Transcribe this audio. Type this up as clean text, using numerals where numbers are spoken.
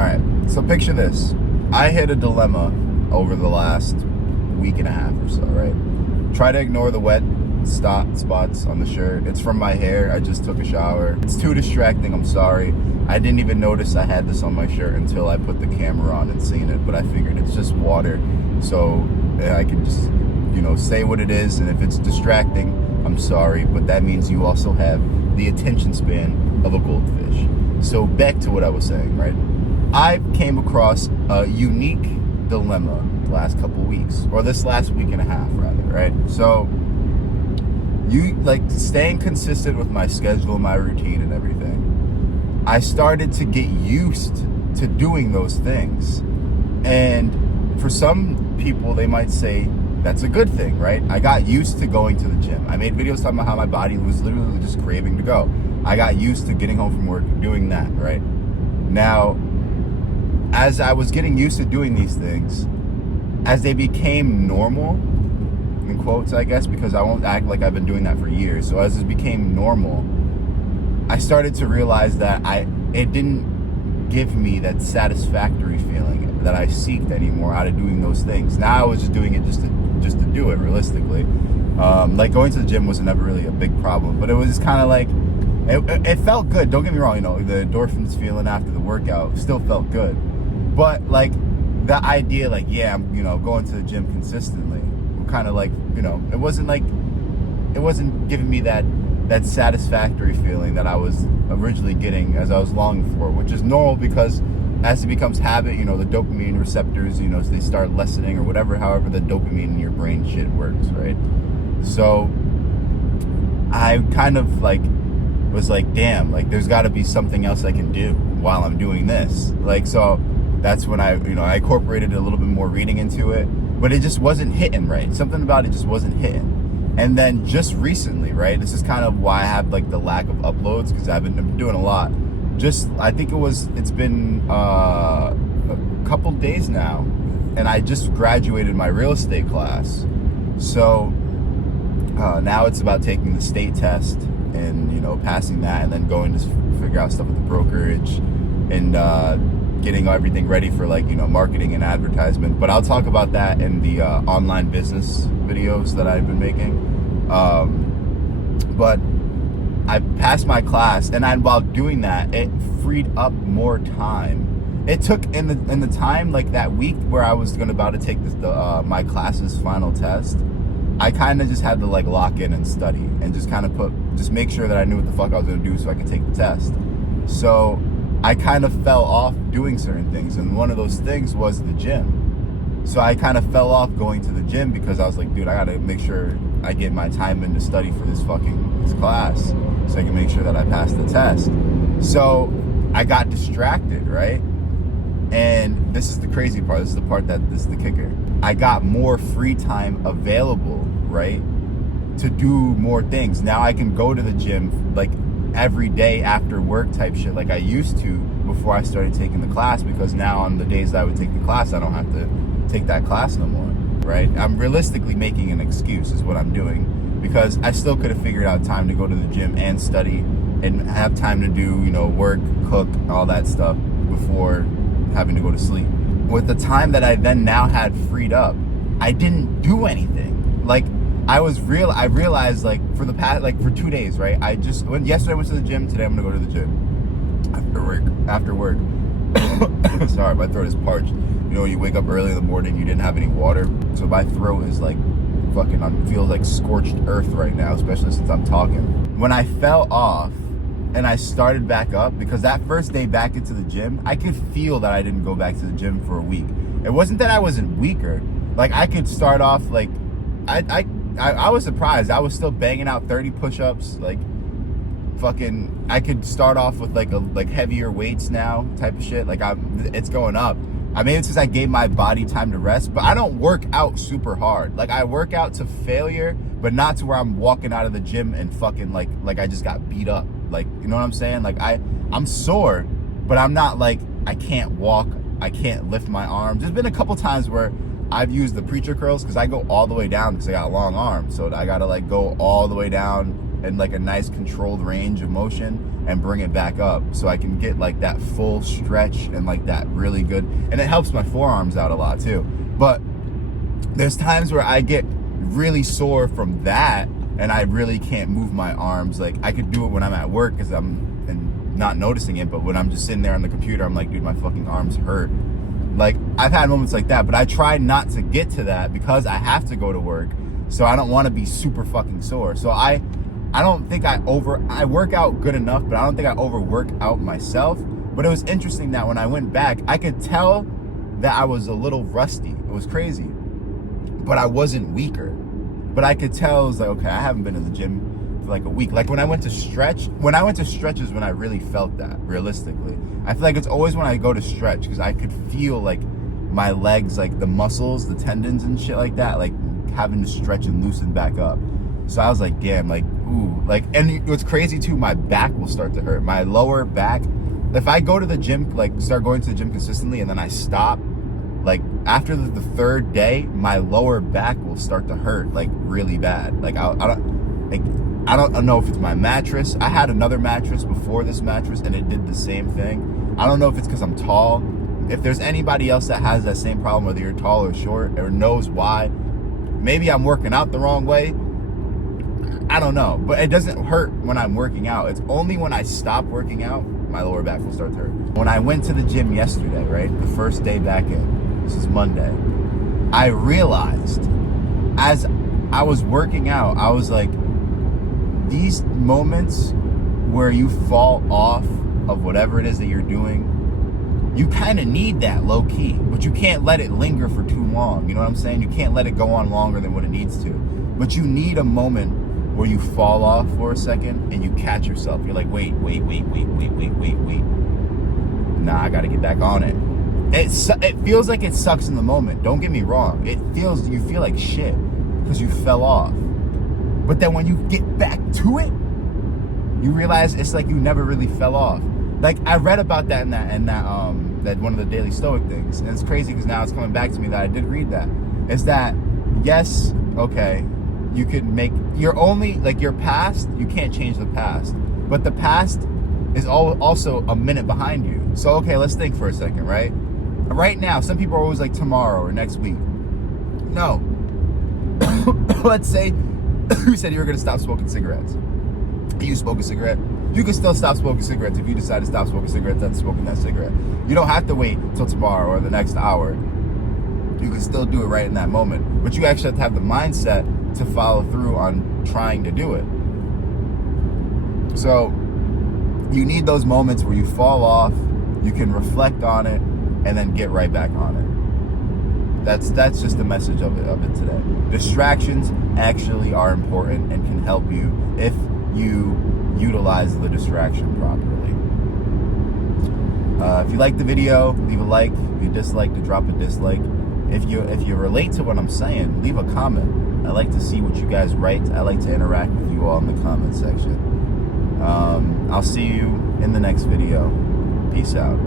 right, so picture this. I hit a dilemma over the last week and a half or so, right? Try to ignore the wet spots on the shirt. It's from my hair. I just took a shower. It's too distracting. I'm sorry. I didn't even notice I had this on my shirt until I put the camera on and seen it, but I figured it's just water, so I can just, say what it is, and if it's distracting, I'm sorry, but that means you also have the attention span of a goldfish. So back to what I was saying, right? I came across a unique dilemma the last couple weeks, or this last week and a half rather, right? So staying consistent with my schedule, my routine and everything, I started to get used to doing those things. And for some people, they might say that's a good thing, right? I got used to going to the gym. I made videos talking about how my body was literally just craving to go. I got used to getting home from work, doing that, right? Now, as I was getting used to doing these things, as they became normal, in quotes, I guess, because I won't act like I've been doing that for years. So as it became normal, I started to realize that it didn't give me that satisfactory feeling that I seeked anymore out of doing those things. Now I was just doing it just to do it realistically. Like going to the gym was never really a big problem, but it was just kind of like, it felt good. Don't get me wrong, the endorphins feeling after the workout still felt good. But like the idea, like, yeah, I'm, going to the gym consistently, kind of like, it wasn't giving me that satisfactory feeling that I was originally getting as I was longing for, which is normal because as it becomes habit, the dopamine receptors, they start lessening or whatever, however the dopamine in your brain shit works, right? So I kind of was like, damn, there's got to be something else I can do while I'm doing this. So that's when I incorporated a little bit more reading into it, but it just wasn't hitting right. Something about it just wasn't hitting. And then just recently, right, this is kind of why I have the lack of uploads, because I've been doing a lot. I think it's been a couple days now, and I just graduated my real estate class. So now it's about taking the state test and, passing that, and then going to figure out stuff with the brokerage and getting everything ready for marketing and advertisement. But I'll talk about that in the online business videos that I've been making. But I passed my class, and while doing that, it freed up more time. It took in the time that week where I was about to take my class's final test. I kind of just had to lock in and study and just make sure that I knew what the fuck I was gonna do so I could take the test. So I kind of fell off doing certain things, and one of those things was the gym. So I kind of fell off going to the gym because I was like, dude, I gotta make sure I get my time in to study for this class so I can make sure that I pass the test. So I got distracted, right? And this is the crazy part. This is the kicker. I got more free time available, right, to do more things. Now I can go to the gym every day after work type shit like I used to before I started taking the class, because now on the days that I would take the class, I don't have to take that class no more, right? I'm realistically making an excuse is what I'm doing, because I still could have figured out time to go to the gym and study and have time to do, work, cook, all that stuff before having to go to sleep. With the time that I then now had freed up, I didn't do anything. I realized for the past, for 2 days, right? Yesterday I went to the gym, today I'm gonna go to the gym. After work. Sorry, my throat is parched. When you wake up early in the morning, you didn't have any water. So my throat is feels like scorched earth right now, especially since I'm talking. When I fell off and I started back up, because that first day back into the gym, I could feel that I didn't go back to the gym for a week. It wasn't that I wasn't weaker. I could start off I was surprised. I was still banging out 30 push-ups. I could start off with heavier weights now type of shit. It's going up. I mean, it's because I gave my body time to rest, but I don't work out super hard. I work out to failure, but not to where I'm walking out of the gym and fucking I just got beat up. You know what I'm saying? I'm sore, but I'm not I can't walk, I can't lift my arms. There's been a couple times where I've used the preacher curls because I go all the way down because I got long arms. So I gotta go all the way down in like a nice controlled range of motion and bring it back up so I can get like that full stretch and like that really good, and it helps my forearms out a lot too. But there's times where I get really sore from that and I really can't move my arms. Like I could do it when I'm at work because I'm and not noticing it, but when I'm just sitting there on the computer, I'm like, dude, my fucking arms hurt. Like I've had moments like that, but I try not to get to that because I have to go to work, so I don't want to be super fucking sore. So I don't think I work out good enough, but I don't think I overwork out myself. But it was interesting that when I went back, I could tell that I was a little rusty. It was crazy, but I wasn't weaker. But I could tell, it was like, okay, I haven't been in the gym for like a week. Like when I went to stretch is when I really felt that, realistically. I feel like it's always when I go to stretch, because I could feel like my legs, like the muscles, the tendons and shit like that, like having to stretch and loosen back up. So I was like, damn, like, ooh. Like, and what's crazy too, my back will start to hurt. My lower back, if I go to the gym, like start going to the gym consistently and then I stop, like after the third day, my lower back will start to hurt like really bad. Like I don't know if it's my mattress. I had another mattress before this mattress and it did the same thing. I don't know if it's because I'm tall. If there's anybody else that has that same problem, whether you're tall or short, or knows why, maybe I'm working out the wrong way. I don't know, but it doesn't hurt when I'm working out. It's only when I stop working out, my lower back will start to hurt. When I went to the gym yesterday, right, the first day back in, this is Monday, I realized as I was working out, I was like, these moments where you fall off of whatever it is that you're doing, you kind of need that low key, but you can't let it linger for too long. You know what I'm saying? You can't let it go on longer than what it needs to. But you need a moment where you fall off for a second and you catch yourself. You're like, wait. Nah, I gotta get back on it. It feels like it sucks in the moment. Don't get me wrong. You feel like shit because you fell off. But then when you get back to it, you realize it's like you never really fell off. Like I read about that in that one of the Daily Stoic things, and it's crazy because now it's coming back to me that I did read that. Is that yes, okay, you could make your past. You can't change the past, but the past is also a minute behind you. So okay, let's think for a second, right? Right now, some people are always like tomorrow or next week. No, let's say you said you were gonna stop smoking cigarettes. You smoke a cigarette, you can still stop smoking cigarettes if you decide to stop smoking cigarettes after smoking that cigarette. You don't have to wait till tomorrow or the next hour. You can still do it right in that moment. But you actually have to have the mindset to follow through on trying to do it. So you need those moments where you fall off, you can reflect on it, and then get right back on it. That's just the message of it today. Distractions actually are important and can help you if you utilize the distraction properly. If you like the video, leave a like. If you dislike, to drop a dislike. If you relate to what I'm saying, leave a comment. I like to see what you guys write. I like to interact with you all in the comment section. I'll see you in the next video. Peace out.